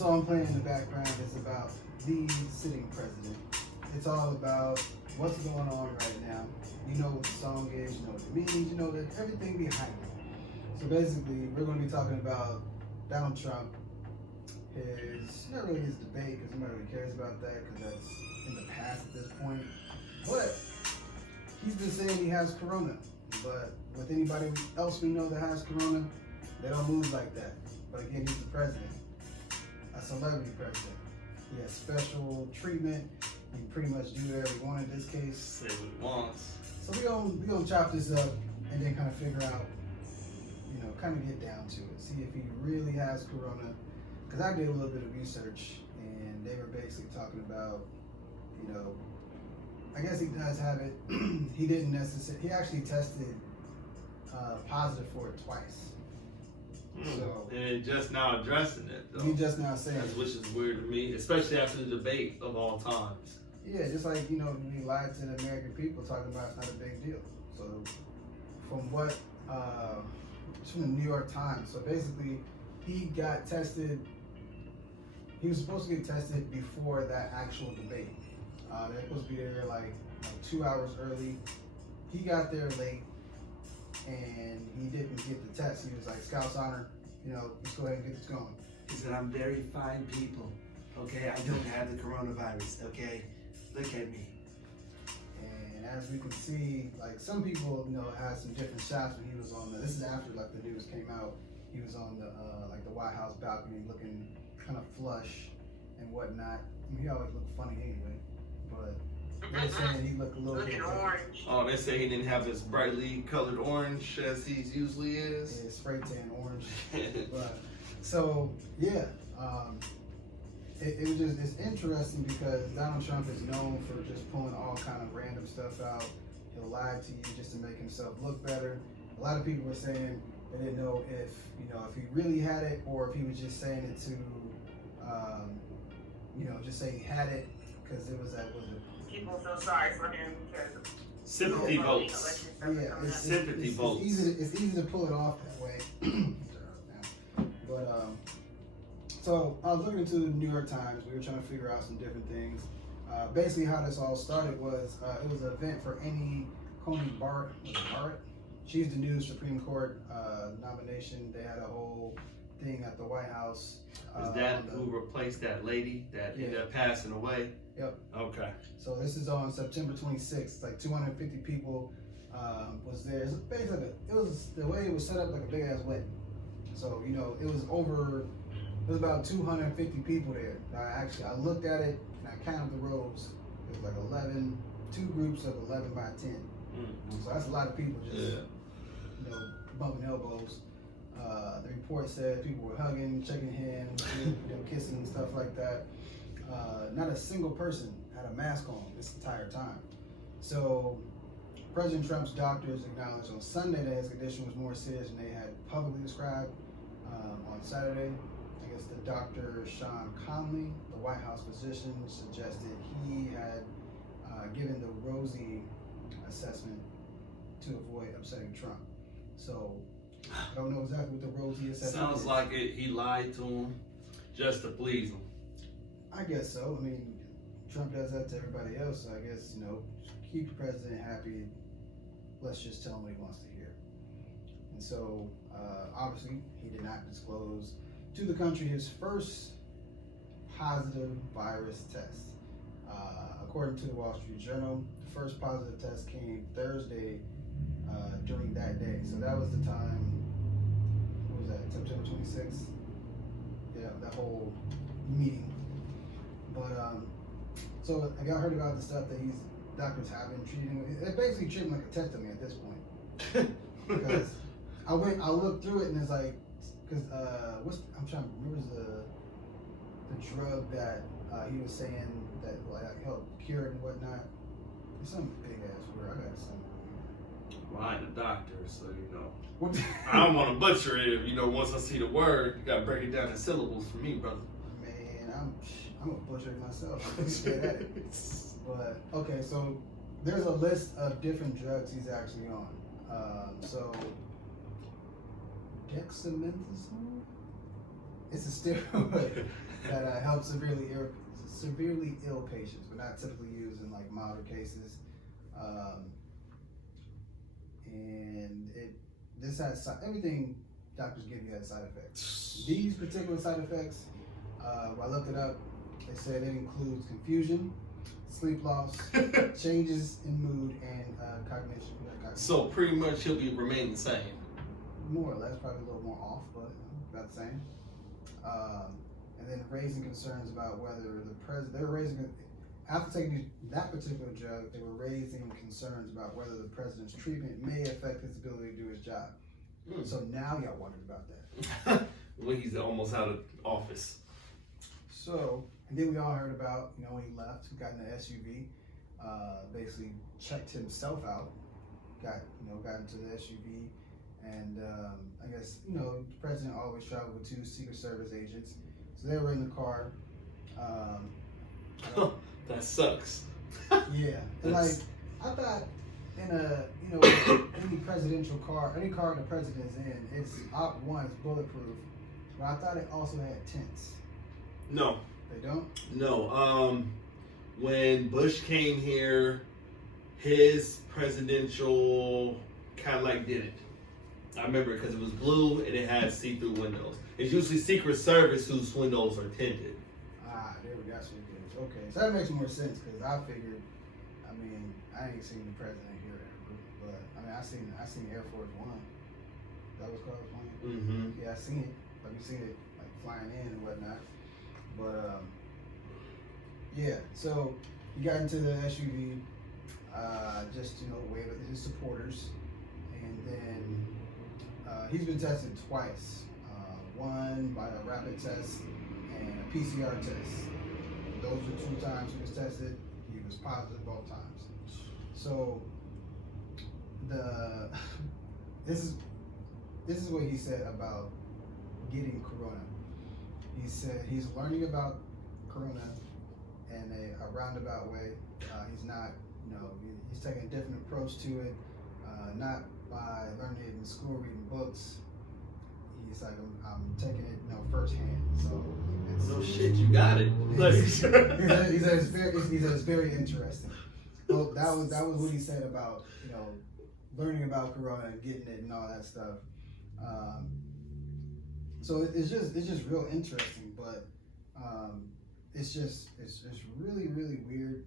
The song playing in the background is about the sitting president. It's all about what's going on right now. You know what the song is, you know what it means, you know that everything behind it. So basically, we're going to be talking about Donald Trump, not really his debate, because nobody really cares about that, because that's in the past at this point. But he's been saying he has corona. But with anybody else we know that has corona, they don't move like that. But again, he's the president. A celebrity president. He has special treatment. He can pretty much do whatever he wants in this case. Say what he wants. So we gonna chop this up and then kind of figure out, kind of get down to it. See if he really has corona. Because I did a little bit of research and they were basically talking about, I guess he does have it. He didn't necessarily. He actually tested positive for it twice. So, and just now addressing it, though. He just now saying which is weird to me, especially after the debate of all times. Yeah, just like, we lied to the American people talking about it's not a big deal. So, from what, it's from the New York Times. So basically, he got tested, he was supposed to get tested before that actual debate. They're supposed to be there like 2 hours early. He got there late. And he didn't get the test. He was like, Scout's honor, let's go ahead and get this going. He said, I'm very fine people, okay? I don't have the coronavirus, okay? Look at me. And as we can see, like some people, had some different shots when he was on this is after like the news came out. He was on the the White House balcony looking kind of flush and whatnot. I mean, he always looked funny anyway, but they're saying he looked a little bit orange. Oh, they say he didn't have his brightly colored orange as he usually is. Yeah, spray tan orange. But so yeah, it was it's interesting because Donald Trump is known for just pulling all kind of random stuff out. He'll lie to you just to make himself look better. A lot of people were saying they didn't know if if he really had it or if he was just saying it to just say he had it because it was People feel sorry for him because sympathy votes. Yeah, sympathy votes. It's easy to pull it off that way. But so I was looking into the New York Times. We were trying to figure out some different things. Basically, how this all started was it was an event for Coney Barrett. She's the new Supreme Court nomination. They had a whole thing at the White House. Is that who replaced that lady that ended up passing away? Yep. Okay. So this is on September 26th. Like 250 people was there. It's basically it was the way it was set up like a big ass wedding. So it was about 250 people there. I looked at it and I counted the rows. It was like 2 groups of 11 by 10. Mm-hmm. So that's a lot of people just bumping elbows. The report said people were hugging, shaking hands, kissing and stuff like that. Not a single person had a mask on this entire time. So President Trump's doctors acknowledged on Sunday that his condition was more serious than they had publicly described. On Saturday, I guess the doctor Sean Conley, the White House physician, suggested he had given the rosy assessment to avoid upsetting Trump. So I don't know exactly what the rosy assessment Sounds is. like he lied to him just to please him. I guess so. I mean, Trump does that to everybody else. So I guess, keep the president happy. Let's just tell him what he wants to hear. And so, obviously, he did not disclose to the country his first positive virus test. According to the Wall Street Journal, the first positive test came Thursday during that day. So that was the time, what was that, September 26th? Yeah, that whole meeting. But so I got heard about the stuff that doctors have been treating him. It basically treated him like a test of me at this point. Because I looked through it and it's like, because I'm trying to remember the drug that he was saying that like helped cure it and whatnot. It's some big ass word. I got some. Well, I ain't a doctor, so I don't want to butcher it. Once I see the word, you gotta break it down in syllables for me, brother. Man, I'm a butcher myself. I'm pretty good at it. But okay, so there's a list of different drugs he's actually on. So dexamethasone, it's a steroid that helps severely ill patients, but not typically used in like milder cases. And this has everything doctors give you has side effects. These particular side effects, when I looked it up, they said it includes confusion, sleep loss, changes in mood, and cognition. So pretty much he'll be remaining the same. More or less, probably a little more off, but about the same. And then raising concerns about whether the president, they were raising, after taking that particular drug, they were raising concerns about whether the president's treatment may affect his ability to do his job. So now y'all wondered about that. When he's almost out of office. So, and then we all heard about, when he left, he got in the SUV, basically checked himself out, got into the SUV, and I guess, the president always traveled with 2 Secret Service agents. So they were in the car. That sucks. Yeah. And I thought in any presidential car, any car the president's in, it's bulletproof, but I thought it also had tents. No. They don't? No. When Bush came here, his presidential Cadillac didn't. I remember because it was blue and it had see-through windows. It's usually Secret Service whose windows are tinted. There we go. That's what it is. Okay, so that makes more sense because I figured, I ain't seen the president here ever, but I seen Air Force One. That was called one. Mm-hmm. Yeah, I seen it. We seen it like flying in and whatnot. But yeah. So he got into the SUV, just wave at his supporters, and then he's been tested twice. One by a rapid test and a PCR test. Those are 2 times he was tested. He was positive both times. So this is what he said about getting corona. He said he's learning about corona in a roundabout way. He's not, he's taking a different approach to it, not by learning it in school, reading books. He's like, I'm taking it, firsthand. So it's, No shit, you got it. he said it's very interesting. Well, that was what he said about learning about corona and getting it and all that stuff. So it's just real interesting, but it's really, really weird.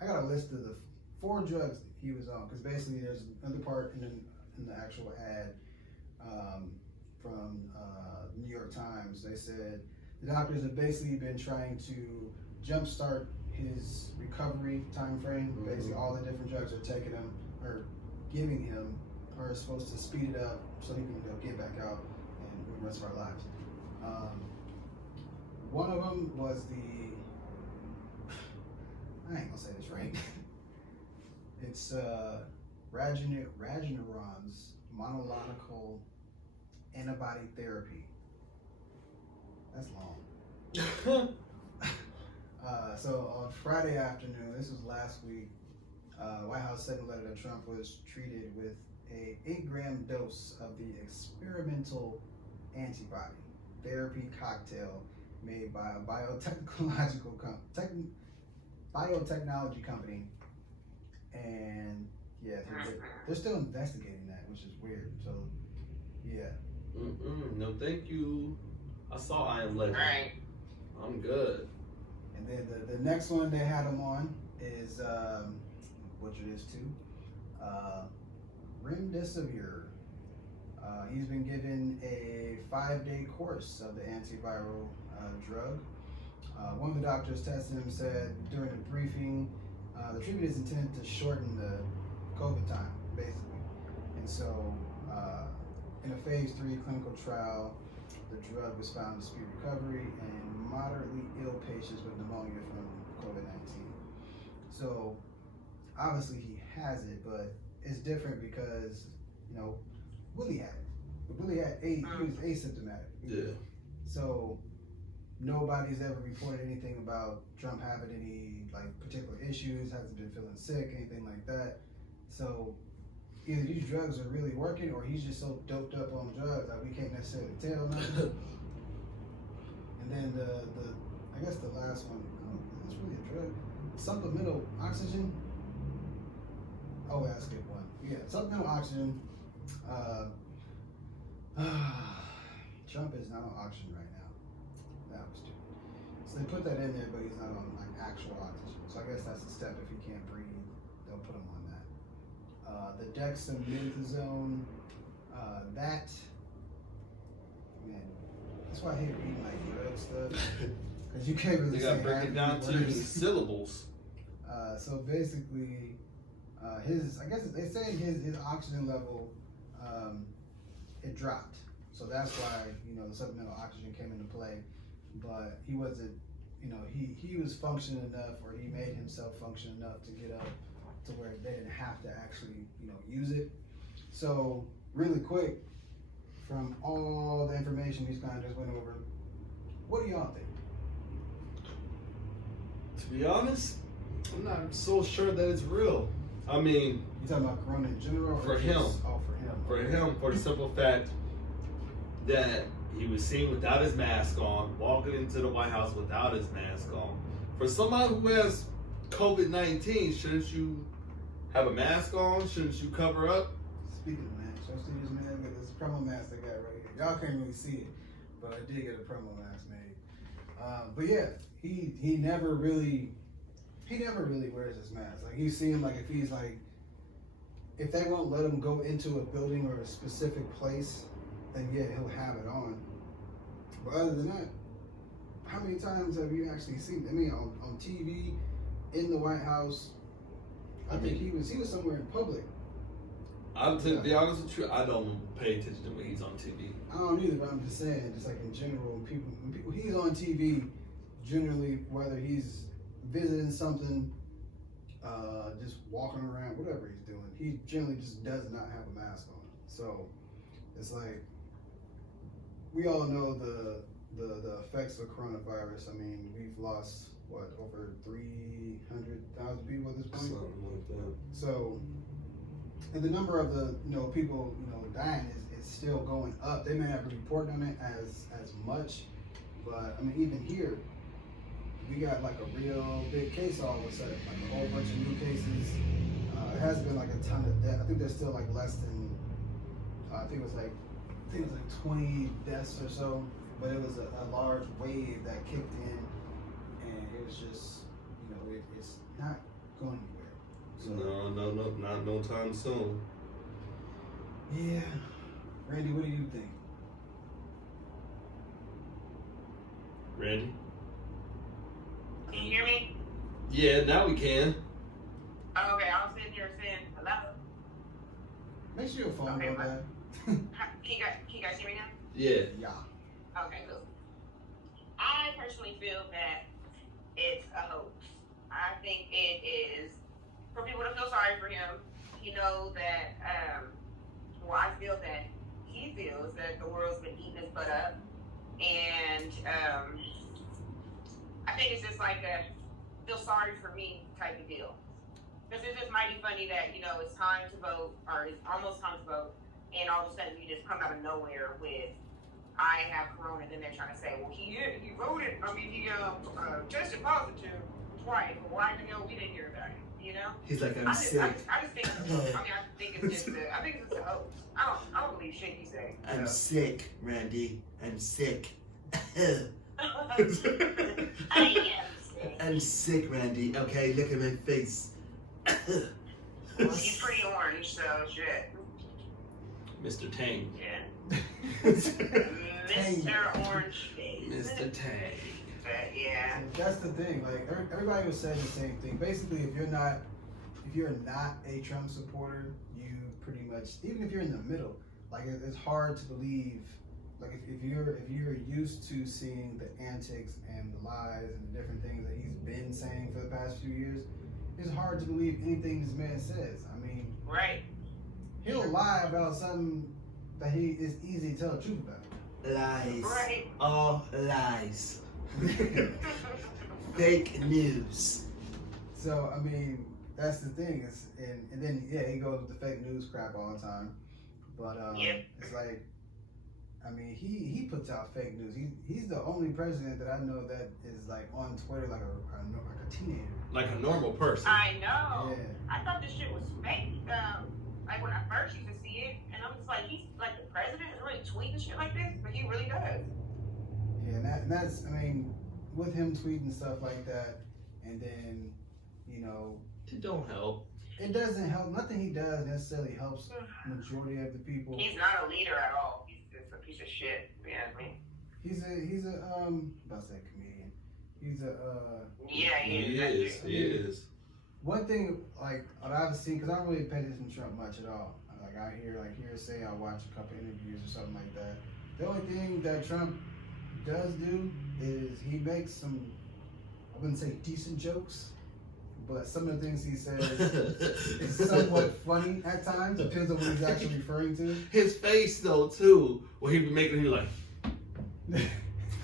I got a list of the 4 drugs he was on, because basically there's another part in the actual ad from New York Times. They said the doctors have basically been trying to jumpstart his recovery time frame. Basically all the different drugs are taking him or giving him are supposed to speed it up so he can get back out and live the rest of our lives. One of them was I ain't gonna say this right. It's Regeneron's monoclonal antibody therapy. That's long. So on Friday afternoon, this was last week, White House sent a letter that Trump was treated with a 8-gram dose of the experimental antibody therapy cocktail made by a biotechnology company, and yeah, they're still investigating that, which is weird. So yeah. No, thank you. I saw I Am Legend. Right. I'm good. And then the next one they had him on is butcher this too. Remdesivir. He's been given a 5-day course of the antiviral drug. One of the doctors tested him said during the briefing, the treatment is intended to shorten the COVID time, basically. And so, in a phase 3 clinical trial, the drug was found to speed recovery in moderately ill patients with pneumonia from COVID-19. So, obviously he has it, but it's different because, Willie had it. But Willie had he was asymptomatic. Yeah. So nobody's ever reported anything about Trump having any particular issues, hasn't been feeling sick, anything like that. So either these drugs are really working or he's just so doped up on drugs that we can't necessarily tell nothing. And then I guess the last one, it's really a drug. Supplemental oxygen. Oh, I skipped one. Yeah, supplemental oxygen. Trump is not on oxygen right now. That was stupid. So they put that in there, but he's not on like actual oxygen. So I guess that's a step. If he can't breathe, they'll put him on that. The dexamethasone. That. Man, that's why I hate reading like drug stuff. Because you can't really They say got to break it down half to the the words. syllables. So basically, I guess they say his oxygen level, it dropped. So that's why, the supplemental oxygen came into play. But he wasn't, he was functioning enough, or he made himself function enough to get up to where they didn't have to actually, use it. So really quick, from all the information we kind of just went over, what do y'all think? To be honest, I'm not so sure that it's real. I mean, You talking about Corona in general? Or For just- him. Oh, for him. for him, for the simple fact that he was seen without his mask on, walking into the White House without his mask on. For somebody who has COVID-19, shouldn't you have a mask on? Shouldn't you cover up? Speaking of masks, y'all see this man? Look at this promo mask I got right here. Y'all can't really see it, but I did get a promo mask made. But yeah, he never really wears his mask. Like you see him, like if they won't let him go into a building or a specific place, then yeah, he'll have it on. But other than that, how many times have you actually seen it? I mean, on TV, in the White House. I think he was somewhere in public. To be honest with you, I don't pay attention to when he's on TV. I don't either, but I'm just saying, just like in general, when he's on TV, generally, whether he's visiting something, just walking around, whatever he's doing, he generally just does not have a mask on. So it's like, we all know the effects of coronavirus. I mean, we've lost, over 300,000 people at this point? Something like that. So, and the number of the people dying is still going up. They may not be reporting on it as much, but I mean even here, we got like a real big case all of a sudden, like a whole bunch of new cases. It has been like a ton of deaths. I think there's still like less than I think it was like 20 deaths or so, but it was a large wave that kicked in, and it was just it's not going anywhere. So, Not no time soon. yeah. Randy, what do you think? Randy? Can you hear me? Yeah, now we can. Okay, I was sitting here saying hello. Make sure your phone Okay, go bye. bad. Can you guys hear me now? Yeah. Yeah. Okay, cool. I personally feel that it's a hoax. I think it is for people to feel sorry for him. He knows that, I feel that he feels that the world's been eating his butt up. And I think it's just like a feel sorry for me type of deal. Because it's just mighty funny that, it's time to vote, or it's almost time to vote, and all of a sudden you just come out of nowhere with, I have corona, and then they're trying to say, well, he voted, he tested positive twice, but why the hell we didn't hear about it, He's like, I'm I sick. just think, I think it's just a hoax. I don't believe shit he said. I'm sick, Randy. I'm sick. I am sick. I'm sick, Randy. Okay, look at my face. Well, he's pretty orange, so shit. Mr. Tang. Yeah. Mr. Orange Face. Mr. Tang. But yeah. That's the thing. Like everybody was saying the same thing. Basically, if you're not a Trump supporter, you pretty much, even if you're in the middle, like it's hard to believe. Like if you're used to seeing the antics and the lies and the different things that he's been saying for the past few years, it's hard to believe anything this man says. I mean, Right. he'll lie about something that is easy to tell the truth about. Lies. Right. All lies. Fake news. So I mean, that's the thing. And then he goes with the fake news crap all the time. But Yep. it's like I mean, he puts out fake news. He's the only president that I know that is like on Twitter like a teenager. Like a normal person. I know. Yeah. I thought this shit was fake. Like when I first used to see it, and I'm just like, he's like the president is really tweeting shit like this, but he really does. Yeah, and that's, I mean, with him tweeting stuff like that, and then, you know, It don't help. it doesn't help. Nothing he does necessarily helps majority of the people. He's not a leader at all. He's just a piece of shit. You ask me. He's a about to say comedian. He's a Yeah, he He is. is. He is. one thing like what I've seen, because I don't really pay attention to Trump much at all. Like I hear hearsay, I watch a couple interviews or something like that. The only thing that Trump does do is he makes some, I wouldn't say decent jokes, but some of the things he says is somewhat funny at times. Depends on what he's actually referring to. His face though too, where he be making he like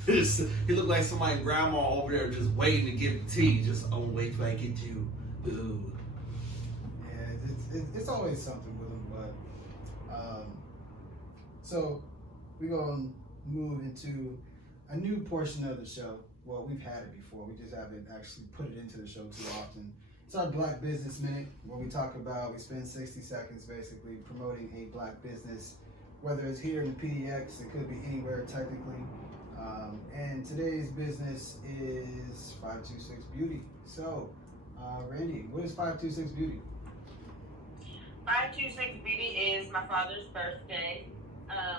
he looked like somebody grandma over there just waiting to give the tea. Just wait till I get you. Ooh. Yeah, it's always something with him, but so we're gonna move into a new portion of the show. Well, we've had it before, we just haven't actually put it into the show too often. It's our Black Business Minute, where we spend 60 seconds basically promoting a black business, whether it's here in the PDX, it could be anywhere technically. And today's business is 526 Beauty. So, Randy, what is 526 Beauty? 526 Beauty is my father's birthday,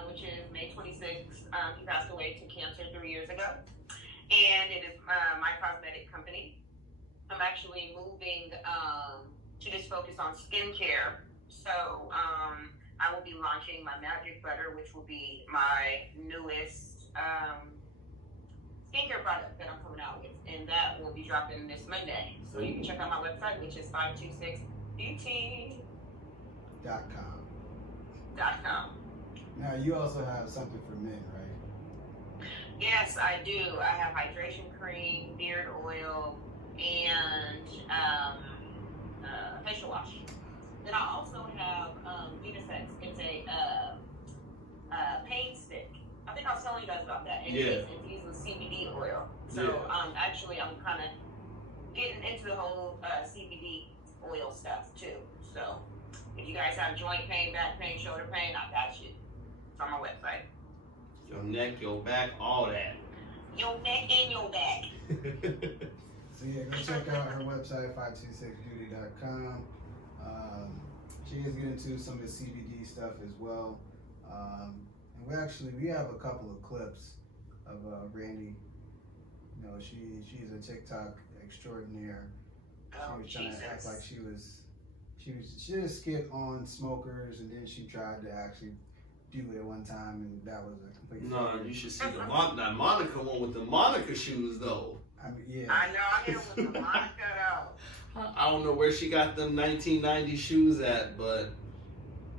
which is May 26th. He passed away to cancer 3 years ago. And it is my cosmetic company. I'm actually moving to just focus on skincare. So I will be launching my Magic Butter, which will be my newest skincare product that I'm coming out with. And that will be dropping this Monday. So you can check out my website, which is 526beauty.com. Now, you also have something for men, right? Yes, I do. I have hydration cream, beard oil, and facial wash. Then I also have Unisex. It's a pain stick. I think I was telling you guys about that. And Yeah. it's using CBD oil. So Yeah. actually, I'm kind of getting into the whole CBD oil stuff too. So if you guys have joint pain, back pain, shoulder pain, I got you. It's on my website. Your neck, your back, all that. Your neck and your back. So yeah, go check out her website, 526beauty.com. She is getting into some of the CBD stuff as well. And we have a couple of clips of Randy. You know, she's a TikTok extraordinaire. She was trying to act like she did a skit on smokers, and then she tried to actually do it at one time, and that was a complete failure. You should see that Monica one with the Monica shoes though. I mean, yeah. I know, I hit him with the Monica though. I don't know where she got them 1990 shoes at, but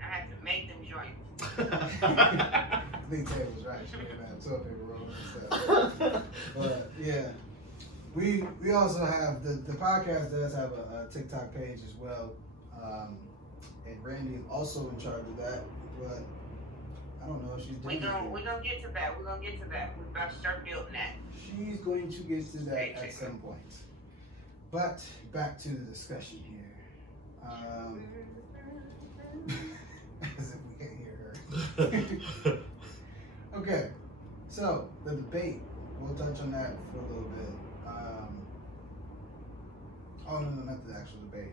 I had to make them joints. I think Tay was right. She didn't have toilet paper roll and stuff. But yeah, we also have the podcast does have a TikTok page as well, and Randy is also in charge of that. But I don't know if she's doing it. We're gonna get to that. We're about to start building that. She's going to get to that at some point. But back to the discussion here. As if we can't hear her. Okay, so the debate, we'll touch on that for a little bit. No, not the actual debate.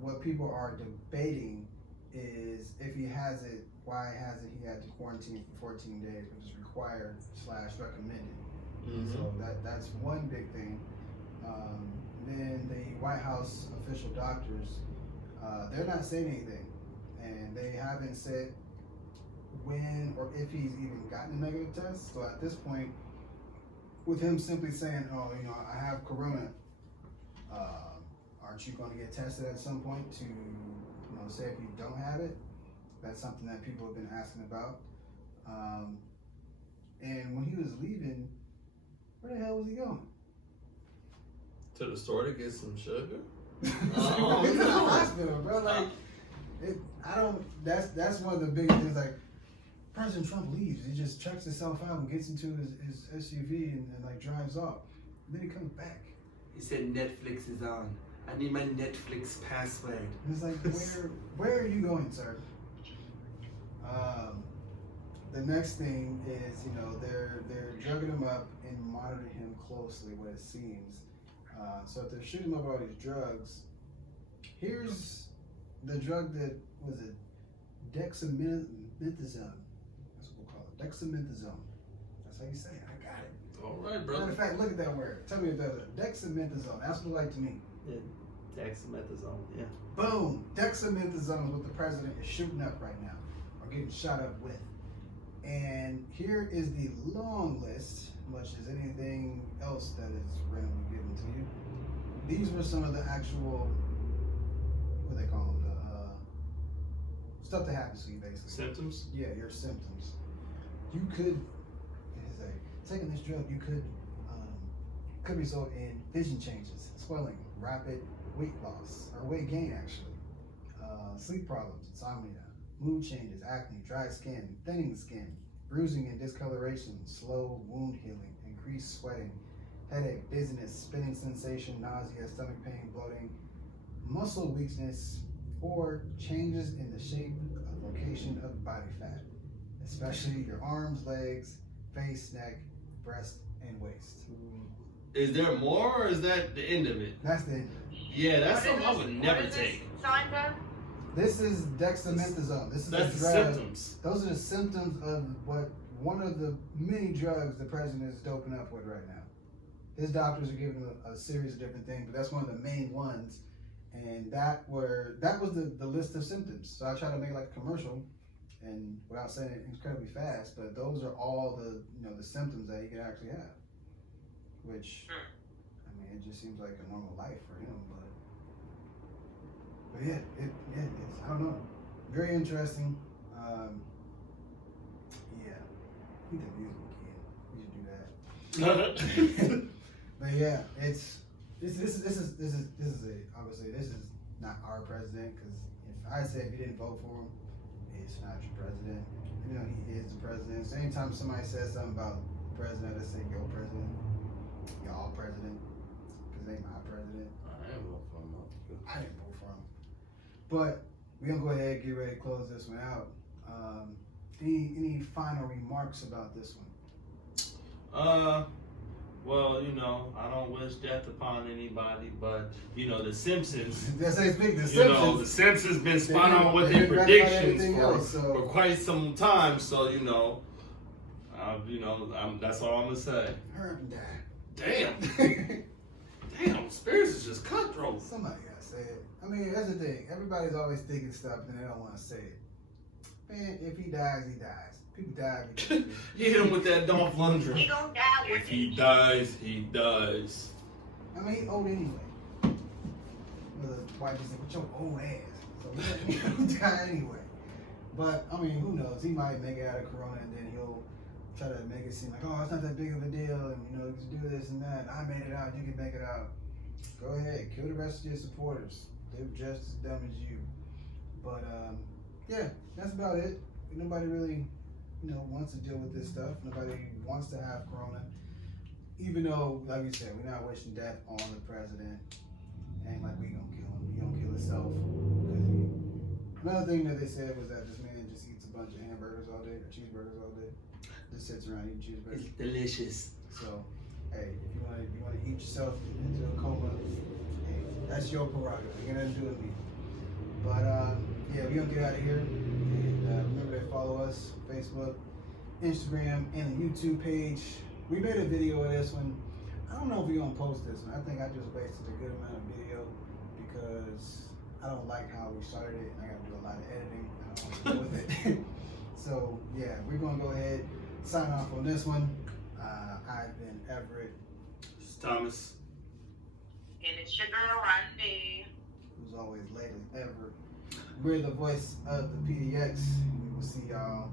What people are debating is if he has it, why hasn't he had to quarantine for 14 days, which is required / recommended. Mm-hmm. So that's one big thing. Then the White House official doctors, they're not saying anything, and they haven't said when or if he's even gotten a negative test. So at this point, with him simply saying, "Oh, you know, I have corona," aren't you going to get tested at some point to, you know, say if you don't have it? That's something that people have been asking about. And when he was leaving, where the hell was he going? To the store to get some sugar. He's in the hospital, bro. Like, that's one of the biggest things. Like, President Trump leaves. He just checks himself out and gets into his SUV and like drives off. And then he comes back. He said Netflix is on. I need my Netflix password. And it's like, where are you going, sir? The next thing is, you know, they're drugging him up and monitoring him closely, what it seems. So if they're shooting him up all these drugs, here's the drug that was it, dexamethasone. That's what we'll call it, dexamethasone. That's how you say it. I got it. All right, Matter brother. of fact, look at that word. Tell me if that's a dexamethasone. That's what it like to me. Yeah, dexamethasone. Yeah. Boom! Dexamethasone is what the president is shooting up right now, or getting shot up with. And here is the long list, much as anything else that is randomly given to you. These were some of the actual, what they call them, the stuff that happens to you, basically. Symptoms? Yeah, your symptoms. You could, it's like, taking this drug, you could result in vision changes, swelling, rapid weight loss, or weight gain actually, sleep problems, insomnia, mood changes, acne, dry skin, thinning skin, bruising and discoloration, slow wound healing, increased sweating, headache, dizziness, spinning sensation, nausea, stomach pain, bloating, muscle weakness, or changes in the shape or location of body fat, especially your arms, legs, face, neck, breast, and waist. Is there more, or is that the end of it? That's the end. Yeah, that's What is something I this- would never what is this take. sign for? This is dexamethasone. This is That's a the drug. symptoms. Those are the symptoms of what one of the many drugs the president is doping up with right now. His doctors are giving him a series of different things, but that's one of the main ones. And that was the list of symptoms. So I try to make like a commercial, and without saying it incredibly fast, but those are all the symptoms that he could actually have. Which, I mean, it just seems like a normal life for him, but yeah, it's, I don't know, very interesting. Yeah, we did music again. We should do that. But yeah, this is obviously this is not our president, because if I said if you didn't vote for him, it's not your president. You know, he is the president. So anytime somebody says something about the president, I just say yo president, y'all president, because they my president. I am voting for him. I didn't vote for him. But we're gonna go ahead and get ready to close this one out. Any final remarks about this one? Well, you know, I don't wish death upon anybody, but you know, the Simpsons. That's how you speak. The You know, the Simpsons. Simpsons been spot on with They've their been right about predictions everything else, so- for quite some time. So you know, that's all I'm gonna say. Hurry up and Damn, damn, spirits is just cutthroat. Somebody gotta say it. I mean, that's the thing. Everybody's always thinking stuff and they don't want to say it. Man, if he dies, he dies. People die. Because You hit him with that Dolph He Lundgren. gonna die one If he day. dies, he dies. I mean, he's old anyway. The wife just said, "With your old ass." So he's gonna die anyway. But I mean, who knows? He might make it out of Corona, and then he'll try to make it seem like, oh, it's not that big of a deal, and you know, you can do this and that. I made it out. You can make it out. Go ahead, kill the rest of your supporters. They're just as dumb as you. But yeah, that's about it. Nobody really, wants to deal with this stuff. Nobody wants to have Corona. Even though, like we said, we're not wishing death on the president. Ain't like we gonna kill him. He gonna kill himself. Another thing that they said was that this man just eats a bunch of hamburgers all day, or cheeseburgers all day. Just sits around eating cheeseburgers. It's delicious. So, hey, if you wanna eat yourself into a coma, hey, that's your prerogative. You got nothing to do with me. But yeah, we gonna get out of here. And remember to follow us on Facebook, Instagram, and the YouTube page. We made a video of this one. I don't know if we're gonna post this one. I think I just wasted a good amount of video because I don't like how we started it, and I gotta do a lot of editing. I don't want to deal with it. So yeah, we're gonna go ahead, sign off on this one. I've been Everett, It's Thomas. And it's your girl, Rodney. who's always late as ever. We're the voice of the PDX. We will see y'all